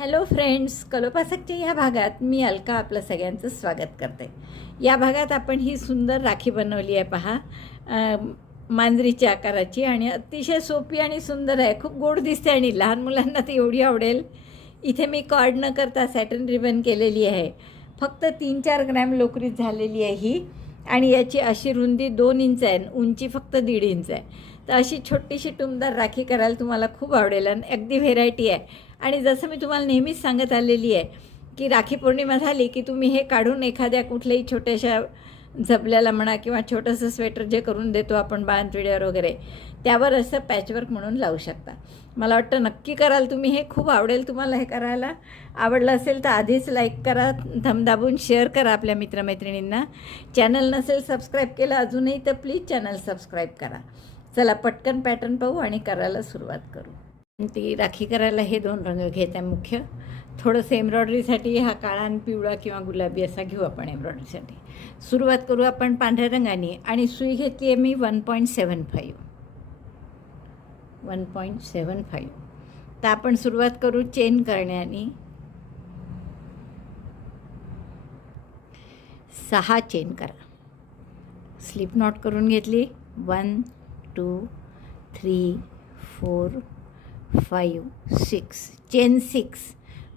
Hello friends कलोपासकच्या ह्या भागात मी अलका आपलं सगळ्यांचं स्वागत करते. या भागात आपण ही सुंदर राखी बनवली आहे पहा. मांजरीच्या आकाराची आणि अतिशय सोपी आणि सुंदर आहे. खूप गोड दिसते आणि लहान मुलांना ती एवढी आवडेल. इथे मी कॉर्ड न करता सॅटन रिबन केलेली आहे. फक्त तीन चार ग्रॅम लोकरीत झालेली आहे ही आणि याची अशी रुंदी दोन इंच आहे आणि उंची फक्त दीड इंच आहे. तर अशी छोटीशी टुमदार राखी करायला तुम्हाला खूप आवडेल आणि अगदी व्हेरायटी आहे. आणि जसं मी तुम्हाला नेहमीच सांगत आलेली आहे की राखी पौर्णिमा झाली की तुम्ही हे काढून एखाद्या कुठल्याही छोट्याशा झपल्याला म्हणा किंवा छोटंसं स्वेटर जे करून देतो आपण बाळंतविड्यावर वगैरे त्यावर असं पॅचवर्क म्हणून लावू शकता. मला वाटतं नक्की कराल तुम्ही हे खूप आवडेल तुम्हाला हे करायला. आवडलं असेल तर आधीच लाईक करा धमदाबून शेअर करा आपल्या मित्रमैत्रिणींना. चॅनल नसेल सबस्क्राईब केलं अजूनही तर प्लीज चॅनल सबस्क्राईब करा. चला पटकन पॅटर्न पाहू आणि करायला सुरुवात करू. ती राखी करायला हे दोन रंग घेत आहे मुख्य. थोडंसं एम्ब्रॉयडरीसाठी हा काळा आणि पिवळा किंवा गुलाबी असा घेऊ आपण एम्ब्रॉयडरीसाठी. सुरुवात करू आपण पांढऱ्या रंगाने आणि सुई घेतली आहे मी one point seven five. One point seven five. तर आपण सुरुवात करू चेन करण्याने. सहा चेन करा. स्लिप नॉट करून घेतली. One two three four five six chain six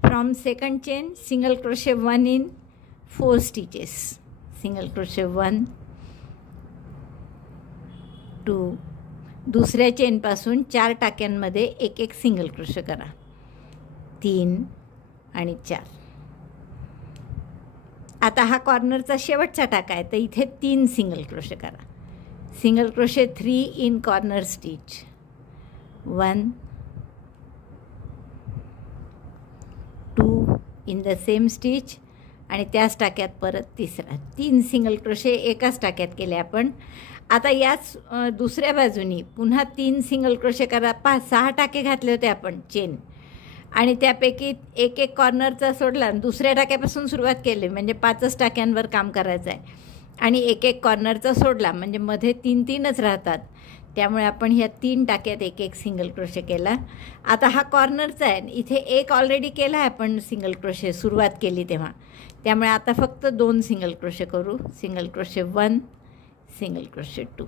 from second chain single crochet one in four stitches single crochet one two दुसऱ्या चेनपासून चार टाक्यांमध्ये एक एक सिंगल क्रोशे करा. तीन आणि चार. आता हा कॉर्नरचा शेवटचा टाका आहे तर इथे तीन सिंगल क्रोशे करा. Single crochet three in corner stitch one two in the same stitch आणि त्याच टाक्यात परत तिसरा. तीन सिंगल क्रोशे एकाच टाक्यात केले आपण. आता याच दुसऱ्या बाजूनी पुन्हा तीन सिंगल क्रोशे करा. पाच सहा टाके घातले होते आपण चेन आणि त्यापैकी एक एक कॉर्नरचा सोडला आणि दुसऱ्या टाक्यापासून सुरुवात केली. म्हणजे पाचच टाक्यांवर काम करायचं आहे आणि एक एक कॉर्नरचा सोडला. म्हणजे मध्ये तीन तीनच राहतात. त्यामुळे आपण ह्या तीन टाक्यात एक एक सिंगल क्रोशे केला. आता हा कॉर्नरचा आहे. इथे एक ऑलरेडी केला आहे आपण सिंगल क्रोशे सुरुवात केली तेव्हा. त्यामुळे आता फक्त दोन सिंगल क्रोशे करू. Single crochet one single crochet two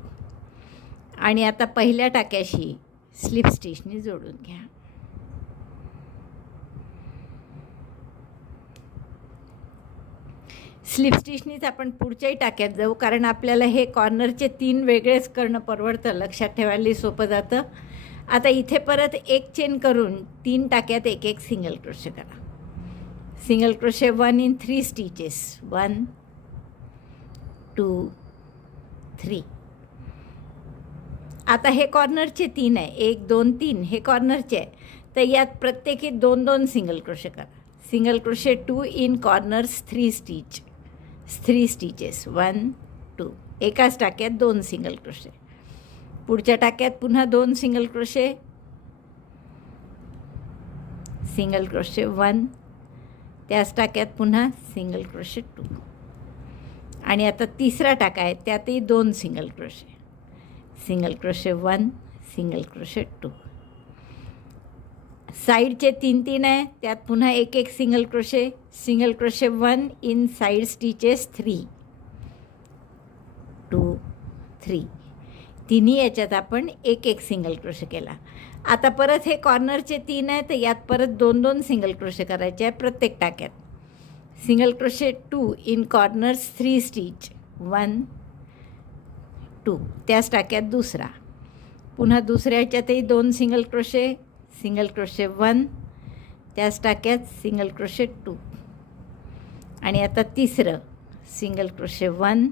आणि आता पहिल्या टाक्याशी स्लिप स्टिचनी जोडून घ्या. स्लिप स्टिचनीच आपण पुढच्याही टाक्यात जाऊ कारण आपल्याला हे कॉर्नरचे तीन वेगळेच करणं परवडतं लक्षात ठेवायला सोपं जातं. आता इथे परत एक चेन करून तीन टाक्यात एक एक सिंगल क्रोशे करा. Single crochet one in three stitches one two three आता हे कॉर्नरचे तीन आहे. एक दोन तीन. हे कॉर्नरचे आहे. तर यात प्रत्येकी दोन दोन सिंगल क्रोशे करा. Single crochet two in corners three stitch three stitches. One two एकाच टाक्यात दोन सिंगल क्रोशे पुढच्या टाक्यात पुन्हा दोन single crochet single crochet one त्याच टाक्यात पुन्हा सिंगल क्रोशे टू आणि आता तिसरा टाका आहे त्यातही दोन single crochet single crochet one single crochet two साईडचे तीन तीन आहे त्यात पुन्हा एक एक single crochet single crochet one in side stitches three two three तिन्ही याच्यात आपण एक एक सिंगल क्रोशे केला. आता परत हे कॉर्नरचे तीन आहे तर यात परत दोन दोन सिंगल क्रोशे करायचे आहे प्रत्येक टाक्यात. Single crochet two in corners three stitch one two त्याच टाक्यात दुसरा. पुन्हा दुसऱ्या ह्याच्यातही दोन single crochet single crochet one त्याच टाक्यात सिंगल क्रोशे टू. आणि आता तिसरं single crochet one.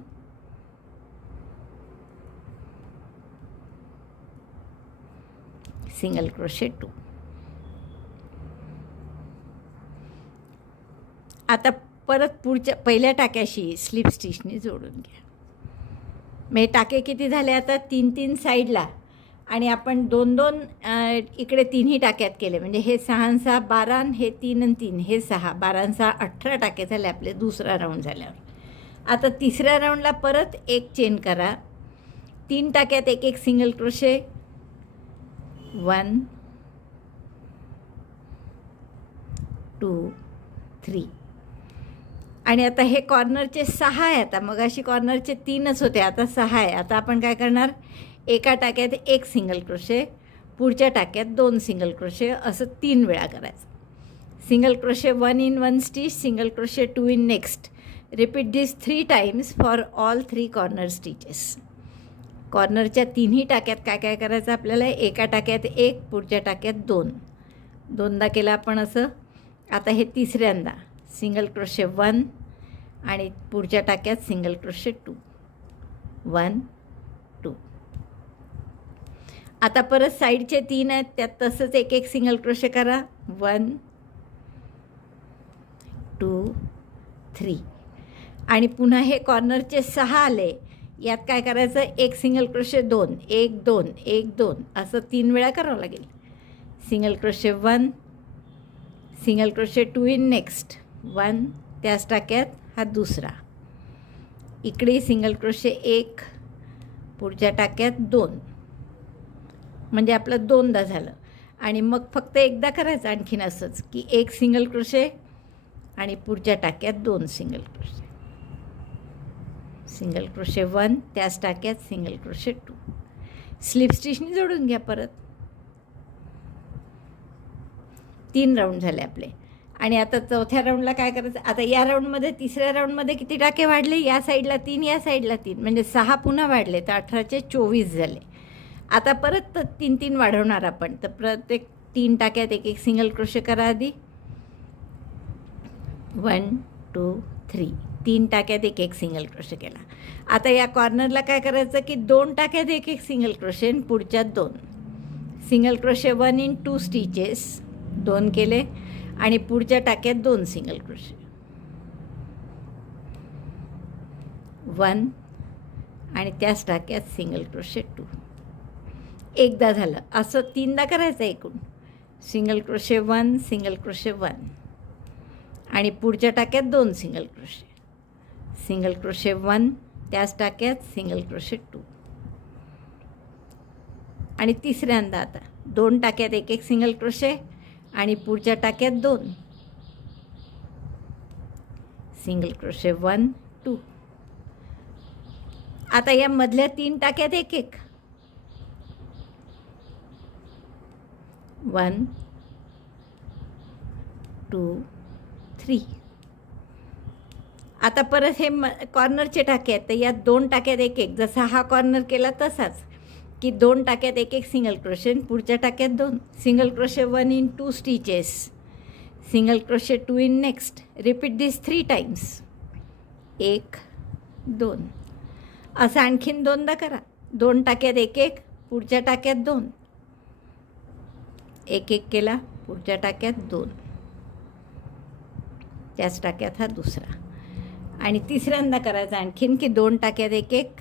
Single crochet two. आता परत पुढच्या पहिल्या टाक्याशी स्लिप स्टिचने जोडून घ्या. म्हणजे टाके किती झाले आता? तीन तीन साईडला. आणि आपण दोन दोन इकडे तिन्ही टाक्यात केले. म्हणजे हे सहा सहा बारा हे तीन आणि तीन हे सहा. बारा सहा अठरा टाके झाले आपले दुसरा राऊंड झाल्यावर. आता तिसऱ्या राऊंडला परत एक चेन करा. तीन टाक्यात एक एक single crochet one two three आणि आता हे कॉर्नरचे सहा आहे आता मग अशी कॉर्नरचे तीनच होते. आता सहा आहे. आता आपण काय करणार? एका टाक्यात एक सिंगल क्रोशे पुढच्या टाक्यात दोन सिंगल क्रोशे असं तीन वेळा करायचं. Single crochet one in one stitch single crochet two in next repeat this three times for all three corner stitches कॉर्नरच्या तिन्ही टाक्यात काय काय करायचं आपल्याला? एका टाक्यात एक पुढच्या टाक्यात दोन. दोनदा केलं आपण असं. आता हे तिसऱ्यांदा. सिंगल क्रोशे वन आणि पुढच्या टाक्यात सिंगल क्रोशे टू वन आता परत साईडचे तीन आहेत त्यात तसंच एक एक सिंगल क्रोशे करा. वन टू थ्री आणि पुन्हा हे कॉर्नरचे सहा आले. यात काय करायचं? एक सिंगल क्रोशे दोन एक दोन एक दोन. असं तीन वेळा करावं लागेल. Single crochet one single crochet two in next one त्याच टाक्यात हा दुसरा. इकडे सिंगल क्रोशे एक पुढच्या टाक्यात दोन. म्हणजे आपलं दोनदा झालं. आणि मग फक्त एकदा करायचं आणखीन असंच की एक सिंगल क्रोशे आणि पुढच्या टाक्यात दोन single crochet single crochet one त्याच टाक्यात सिंगल क्रोशे टू स्लिप स्टिचनी जोडून घ्या परत. तीन राऊंड झाले आपले. आणि आता चौथ्या राऊंडला काय करायचं? आता या राऊंडमध्ये तिसऱ्या राऊंडमध्ये किती टाके वाढले? या साईडला तीन या साईडला तीन. म्हणजे सहा पुन्हा वाढले तर अठराचे चोवीस झाले. आता परत तीन तीन वाढवणार आपण. तर प्रत्येक तीन टाक्यात एक एक सिंगल क्रोशे करा आधी. वन टू थ्री तीन टाक्यात एक एक सिंगल क्रोशे केला. आता या कॉर्नरला काय करायचं की दोन टाक्यात एक एक सिंगल क्रोशे आणि पुढच्यात दोन. Single crochet one in two stitches दोन केले. आणि पुढच्या टाक्यात दोन सिंगल क्रोशे वन आणि त्याच टाक्यात सिंगल क्रोशे टू एकदा झालं. असं तीनदा करायचं एकूण. Single crochet one single crochet one आणि पुढच्या टाक्यात दोन single crochet single crochet one त्याच टाक्यात सिंगल क्रोशे टू आणि तिसऱ्यांदा आता. दोन टाक्यात एक एक सिंगल क्रोशे आणि पुढच्या टाक्यात दोन. सिंगल क्रोशे वन टू आता या मधल्या तीन टाक्यात एक एक. One two three. आता परत हे म कॉर्नरचे टाके आहेत तर यात दोन टाक्यात एक एक जसा हा कॉर्नर केला तसाच की दोन टाक्यात एक एक सिंगल क्रोशे आणि पुढच्या टाक्यात दोन. Single crochet one in two stitches single crochet two in next repeat this three times एक दोन. असं आणखीन दोनदा करा. दोन टाक्यात एक एक पुढच्या टाक्यात दोन. एक एक केला पुढच्या टाक्यात दोन. त्याच टाक्यात हा दुसरा. आणि तिसऱ्यांदा करायचा आणखीन की दोन टाक्यात एक एक.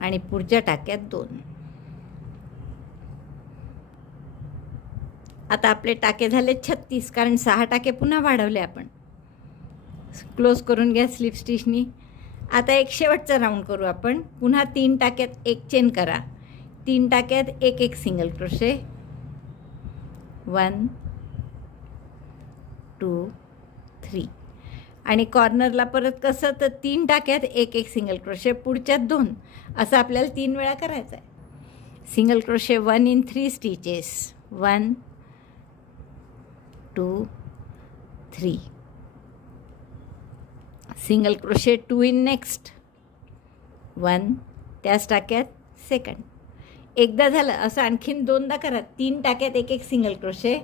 आणि पुढच्या टाक्यात दोन. आता आपले टाके झाले छत्तीस कारण सहा टाके पुन्हा वाढवले आपण. क्लोज करून घ्या स्लिप स्टिचनी आता एक शेवटचा राऊंड करू आपण. पुन्हा तीन टाक्यात एक चेन करा. तीन टाक्यात एक एक single crochet one two three आणि कॉर्नरला परत कसं? तर तीन टाक्यात एक एक सिंगल क्रोशे पुढच्यात दोन. असं आपल्याला तीन वेळा करायचं आहे. Single crochet one in three stitches one two three single crochet two in next. One त्याच टाक्यात सेकंड. एकदा झालं असं आणखीन दोनदा करा. तीन टाक्यात एक एक सिंगल क्रोशे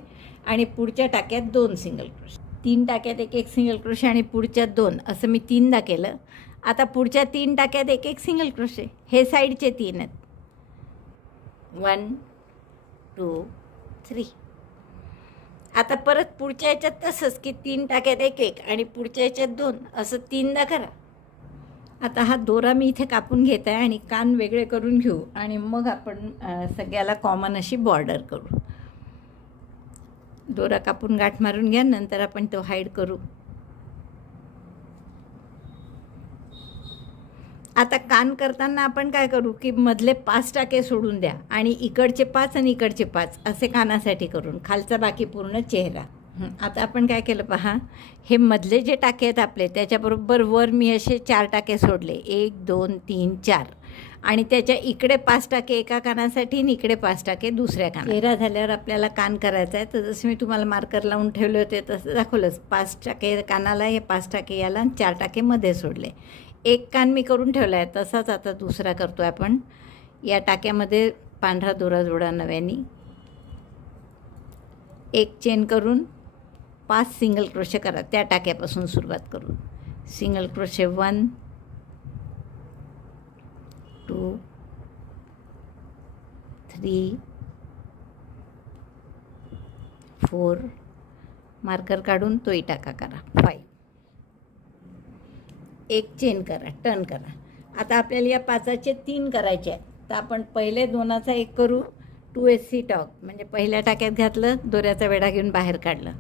आणि पुढच्या टाक्यात दोन सिंगल क्रोशे. तीन टाक्यात एक एक सिंगल क्रोशे आणि पुढच्या दोन. असं मी तीनदा केलं. आता पुढच्या तीन टाक्यात एक एक सिंगल क्रोशे. हे साईडचे तीन आहेत. One two three. आता परत पुढच्या याच्यात तसंच की तीन टाक्यात एक एक आणि पुढच्या याच्यात दोन असं तीनदा करा. आता हा दोरा मी इथे कापून घेत आहे आणि कान वेगळे करून घेऊ आणि मग आपण सगळ्याला कॉमन अशी बॉर्डर करू. दोरा कापून गाठ मारून घ्या नंतर आपण तो हाईड करू. आता कान करताना आपण काय करू की मधले पाच टाके सोडून द्या आणि इकडचे पाच आणि इकडचे पाच असे कानासाठी करून खालचा बाकी पूर्ण चेहरा. आता आपण काय केलं पहा हे मधले जे टाके आहेत आपले त्याच्याबरोबर वर मी असे चार टाके सोडले. एक दोन तीन चार. आणि त्याच्या इकडे पाच टाके एका कानासाठी आणि इकडे पाच टाके दुसऱ्या काना चेहरा झाल्यावर आपल्याला कान करायचा आहे. तर जसं मी तुम्हाला मार्कर लावून ठेवले होते तसं दाखवलंच. पाच टाके कानाला हे पाच टाके याला आणि चार टाके मध्ये सोडले. एक कान मी करून ठेवला आहे तसाच आता दुसरा करतो आहे आपण. या टाक्यामध्ये पांढरा दोरा जोडा नव्याने. एक चेन करून पाच सिंगल क्रोशे करा त्या टाक्यापासून सुरुवात करून single crochet one two three four. Marker काढून तोही टाका करा. फाईव्ह. एक चेन करा टर्न करा. आता आपल्याला या पाचाचे तीन करायचे आहेत. तर आपण पहिले दोनाचा एक करू. टू एस सी टॉक म्हणजे पहिल्या टाक्यात घातलं दोऱ्याचा वेढा घेऊन बाहेर काढलं.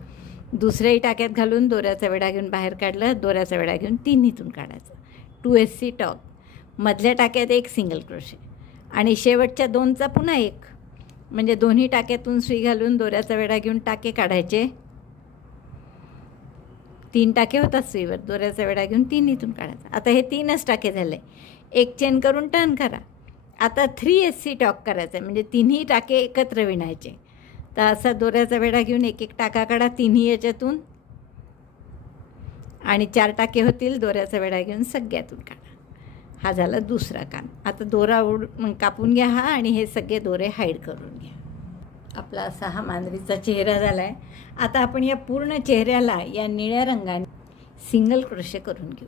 दुसऱ्याही टाक्यात घालून दोऱ्याचा वेढा घेऊन बाहेर काढलं दोऱ्याचा वेढा घेऊन तिन्हीतून काढायचं. टू एस सी टॉक मधल्या टाक्यात एक सिंगल क्रोशे आणि शेवटच्या दोनचा पुन्हा एक. म्हणजे दोन्ही टाक्यातून सुई घालून दोऱ्याचा वेढा घेऊन टाके काढायचे. तीन टाके होतात सुईवर दोऱ्याचा वेढा घेऊन तिन्हीतून काढायचा. आता हे तीनच टाके झाले. एक चेन करून टर्न करा. आता थ्री एस सी टॉक करायचं आहे म्हणजे तिन्ही टाके एकत्र विणायचे. तर असा दोऱ्याचा वेढा घेऊन एक एक टाका काढा तिन्ही याच्यातून. आणि चार टाके होतील दोऱ्याचा वेढा घेऊन सगळ्यातून काढा. हा झाला दुसरा काम. आता दोरा उड मग कापून घ्या हा आणि हे सगळे दोरे हाईड करून घ्या. आपला असा हा मांजरीचा चेहरा झाला आहे आता आपण या पूर्ण चेहऱ्याला या निळ्या रंगाने सिंगल क्रोशे करून घेऊ.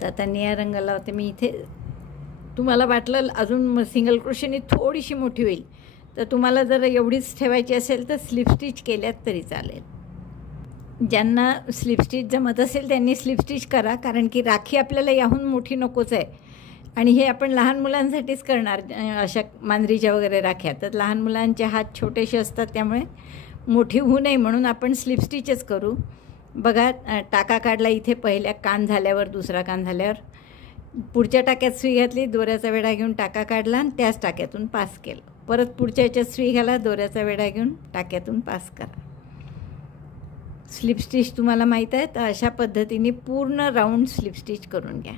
तर आता निळ्या रंगाला होते मी इथे तुम्हाला वाटलं अजून सिंगल क्रोशेने थोडीशी मोठी होईल. तर तुम्हाला जर एवढीच ठेवायची असेल तर स्लिप स्टिच केल्यात तरी चालेल. ज्यांना स्लिप स्टिच जमत असेल त्यांनी स्लिप स्टिच करा कारण की राखी आपल्याला याहून मोठी नकोच आहे. आणि हे आपण लहान मुलांसाठीच करणार अशा मांजरीच्या वगैरे राख्या. तर लहान मुलांचे हात छोटेसे असतात त्यामुळे मोठी होऊ नये म्हणून आपण स्लिप स्टिचच करू. बघा टाका काढला इथे पहिल्या कान झाल्यावर दुसरा कान झाल्यावर. पुढच्या टाक्यात सुई घातली दोऱ्याचा वेढा घेऊन टाका काढला आणि त्याच टाक्यातून पास केलं. परत पुढच्या याच्यात सुई घाला दोऱ्याचा वेढा घेऊन टाक्यातून पास करा. स्लिप स्टिच तुम्हाला माहीत आहे तर अशा पद्धतीने पूर्ण राऊंड स्लिप स्टिच करून घ्या.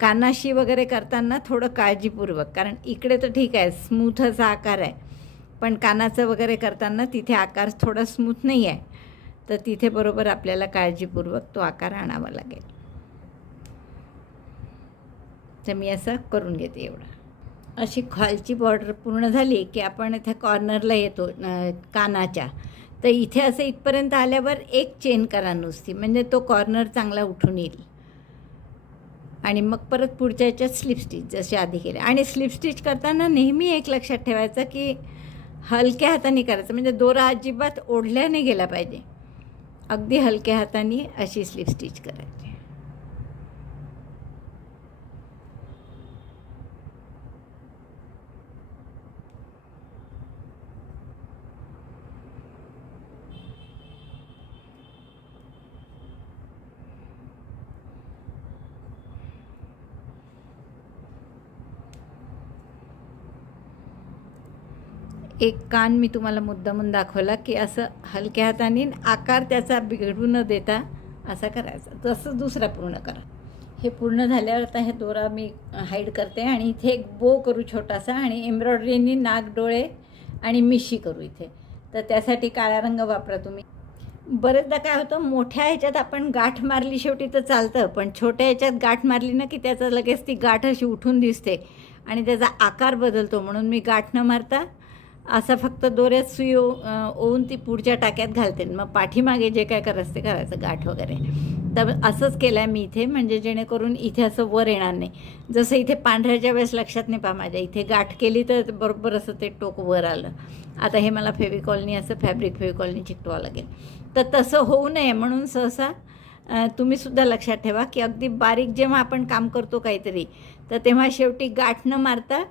कानाशी वगैरे करताना थोडं काळजीपूर्वक कारण इकडे तर ठीक आहे स्मूथ असा आकार आहे. पण कानाचं वगैरे करताना तिथे आकार थोडा स्मूथ नाही आहे. तर तिथे बरोबर आपल्याला काळजीपूर्वक तो आकार आणावा लागेल. तर मी असं करून घेते एवढं. अशी खालची बॉर्डर पूर्ण झाली की आपण इथे कॉर्नरला येतो कानाच्या. तर इथे असं इथपर्यंत आल्यावर एक चेन करा नुसती. म्हणजे तो कॉर्नर चांगला उठून येईल. आणि मग परत पुढच्या याच्यात स्लिप स्टिच जसे आधी केले. आणि स्लिप स्टिच करताना नेहमी एक लक्षात ठेवायचं की हलक्या हाताने करायचं. म्हणजे दोरा अजिबात ओढल्याने गेला पाहिजे. अगदी हलक्या हाताने अशी स्लिप स्टिच करायची. एक कान मी तुम्हाला मुद्दामून दाखवला की असं हलक्या हाताने आकार त्याचा बिघडू न देता असा करायचा. तसं दुसरा पूर्ण करा. हे पूर्ण झाल्यावर आता हे दोरा मी हाईड करते आणि इथे एक बो करू छोटासा आणि एम्ब्रॉयडरीनी नाक डोळे आणि मिशी करू इथे. तर त्यासाठी काळा रंग वापरा तुम्ही. बरेचदा काय होतं मोठ्या ह्याच्यात आपण गाठ मारली शेवटी तर चालतं पण छोट्या ह्याच्यात गाठ मारली ना की त्याचं लगेच ती गाठ अशी उठून दिसते आणि त्याचा आकार बदलतो म्हणून मी गाठ न मारता असं फक्त दोऱ्यात सुई ओवून ती पुढच्या टाक्यात घालते. मग पाठीमागे जे काय करायचं ते करायचं गाठ वगैरे. तर असंच केलं आहे मी इथे म्हणजे जेणेकरून इथे असं वर येणार नाही. जसं इथे पांढऱ्याच्या वेळेस लक्षात नाही पहा माझ्या. इथे गाठ केली तर बरोबर असं ते टोक वर आलं. आता हे मला फेविकॉलनी असं फॅब्रिक फेविकॉलनी चिकटवावं लागेल. तर तसं होऊ नये म्हणून सहसा तुम्हीसुद्धा लक्षात ठेवा की अगदी बारीक जेव्हा आपण काम करतो काहीतरी तर तेव्हा शेवटी गाठ न मारता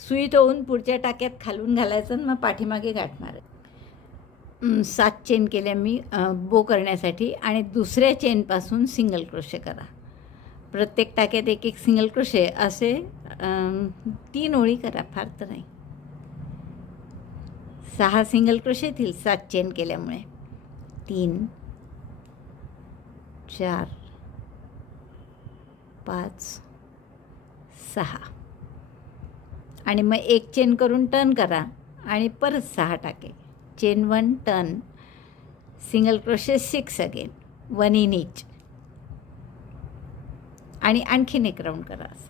सुई होऊन पुढच्या टाक्यात खालून घालायचं आणि मग पाठीमागे गाठ मारायचं. सात चेन केल्या मी बो करण्यासाठी. आणि दुसऱ्या चेनपासून सिंगल क्रोशे करा. प्रत्येक टाक्यात एक एक सिंगल क्रोशे असे तीन ओळी करा फार तर नाही. सहा सिंगल क्रोशे येतील सात चेन केल्यामुळे तीन चार पाच सहा. आणि मग एक चेन करून टर्न करा आणि परत सहा टाके. Chain one turn single crochet six again one in each आणि आणखीन एक राऊंड करा असा.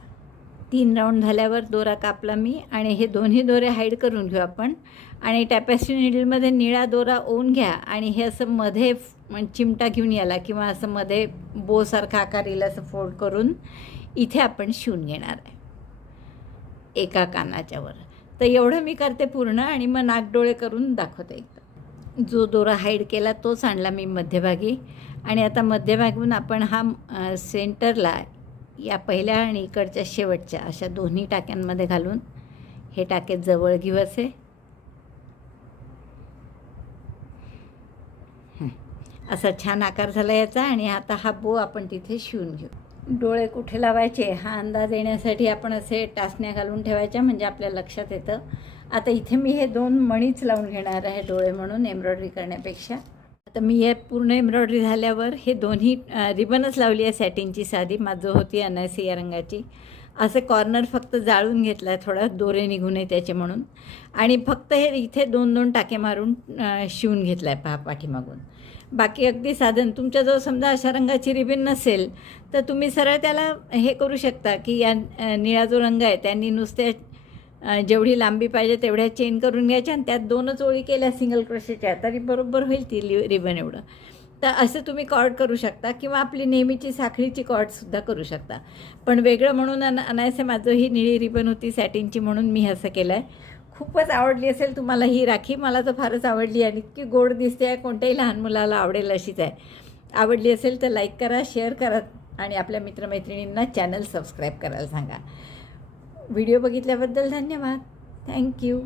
तीन राऊंड झाल्यावर दोरा कापला मी आणि हे दोन्ही दोरे हाईड करून घेऊ आपण. आणि टॅपॅस्ट्री निडलमध्ये निळा दोरा ओवून घ्या आणि हे असं मध्ये चिमटा घेऊन याला किंवा असं मध्ये बोसारखा आकार येईल असं फोल्ड करून इथे आपण शिवून घेणार आहे. एका कानाच्या वर तर एवढं मी करते पूर्ण आणि मग नाकडोळे करून दाखवते एकदा. जो दोरा हाईड केला तोच आणला मी मध्यभागी. आणि आता मध्यभागून आपण हा सेंटरला या पहिल्या आणि इकडच्या शेवटच्या अशा दोन्ही टाक्यांमध्ये घालून हे टाके जवळ हं. असा छान आकार झाला याचा आणि आता हा बो आपण तिथे शिवून घेऊ. डोळे कुठे लावायचे? हा अंदाज येण्यासाठी आपण असे टाचण्या घालून ठेवायच्या म्हणजे आपल्या लक्षात येतं. आता इथे मी हे दोन मणीच लावून घेणार आहे डोळे म्हणून एम्ब्रॉयडरी करण्यापेक्षा. आता मी हे पूर्ण एम्ब्रॉयडरी झाल्यावर हे दोन्ही रिबनच लावली आहे सॅटिनची साधी माझं होती अनायसी या रंगाची. असं कॉर्नर फक्त जाळून घेतला आहे थोडा दोरे निघू नये त्याचे म्हणून. आणि फक्त हे इथे दोन दोन टाके मारून शिवून घेतला आहे पहा पाठीमागून. बाकी अगदी साधन. तुमच्याजवळ समजा अशा रंगाची रिबीन नसेल तर तुम्ही सरळ त्याला हे करू शकता की या निळा जो रंग आहे त्यांनी नुसत्या जेवढी लांबी पाहिजे तेवढ्या चेन करून घ्यायच्या आणि त्यात दोनच ओळी केल्या सिंगल क्रोशेच्या तरी बरोबर होईल ती लि रिबन एवढं. तर असं तुम्ही कॉर्ड करू शकता किंवा आपली नेहमीची साखळीची कॉर्डसुद्धा करू शकता. पण वेगळं म्हणून अन अनायसे माझं ही निळी रिबन होती सॅटिनची म्हणून मी असं केलं आहे खूपच आवडली असेल तुम्हाला ही राखी. मला तर फारच आवडली आणि इतकी गोड दिसते आहे. कोणत्याही लहान मुलाला आवडेल अशीच आहे. आवडली असेल तर लाईक करा शेअर करा आणि आपल्या मित्रमैत्रिणींना चॅनल सबस्क्राईब करायला सांगा. व्हिडिओ बघितल्याबद्दल धन्यवाद. थँक्यू